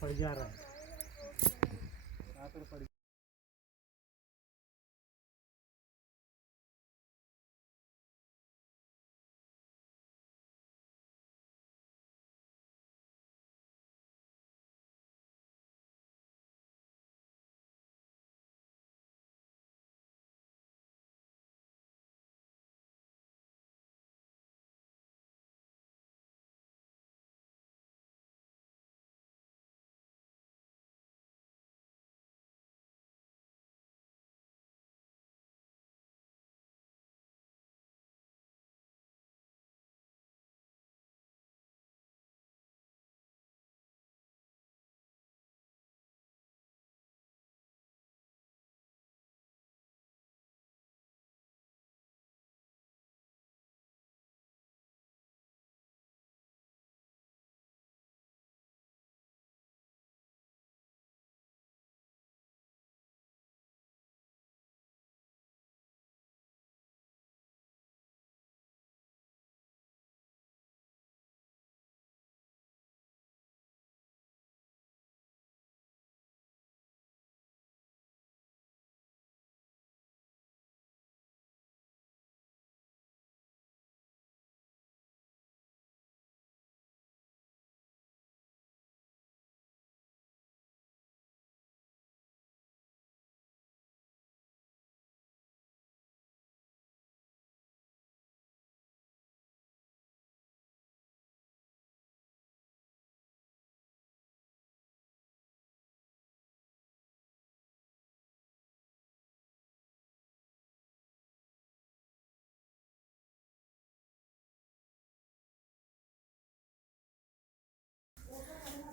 पड़ जा रहा है।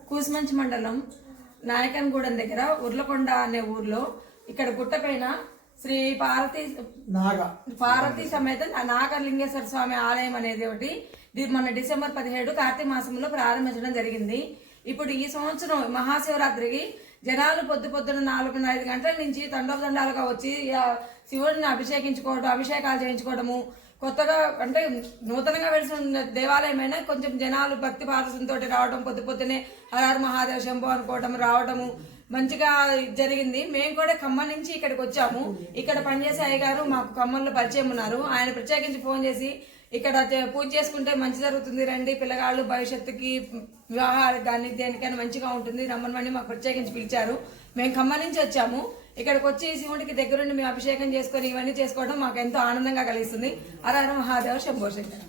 కూసుమంచి మండలం నాయకన్గూడెం దగ్గర ఉర్లకొండ అనే ఊర్లో ఇక్కడ గుట్టపైన శ్రీ పార్వతీ సమేత నాగలింగేశ్వర స్వామి ఆలయం అనేది ఒకటి మన డిసెంబర్ 17 కార్తీక మాసంలో ప్రారంభించడం జరిగింది. ఇప్పుడు ఈ సంవత్సరం మహాశివరాత్రికి జనాలు పొద్దున 4-5 గంటల నుంచి తండోపతండాలుగా వచ్చి శివుడిని అభిషేకాలు చేయించుకోవడము, కొత్తగా అంటే నూతనంగా వెలిసిన దేవాలయమైనా కొంచెం జనాలు భక్తి పారసంతో రావడం, పొద్దునే హర మహాదేవ్ శంభో అనుకోవడం రావడము మంచిగా జరిగింది. మేము కూడా ఖమ్మం నుంచి ఇక్కడికి వచ్చాము. ఇక్కడ పనిచేసే అయ్యగారు మాకు ఖమ్మంలో పరిచయం ఉన్నారు. ఆయన ప్రత్యేకించి ఫోన్ చేసి ఇక్కడ పూజ చేసుకుంటే మంచి జరుగుతుంది, రండి పిల్లగాళ్ళు భవిష్యత్తుకి వివాహాలకు కానీ దేనికైనా మంచిగా ఉంటుంది రమ్మని మాకు ప్రత్యేకించి పిలిచారు. మేము ఖమ్మం నుంచి వచ్చాము. ఇక్కడికి వచ్చి శివుడికి దగ్గరుండి మేము అభిషేకం చేసుకొని ఇవన్నీ చేసుకోవడం మాకు ఎంతో ఆనందంగా కలిగిస్తుంది. హర హర మహాదేవ శంభో శంకర.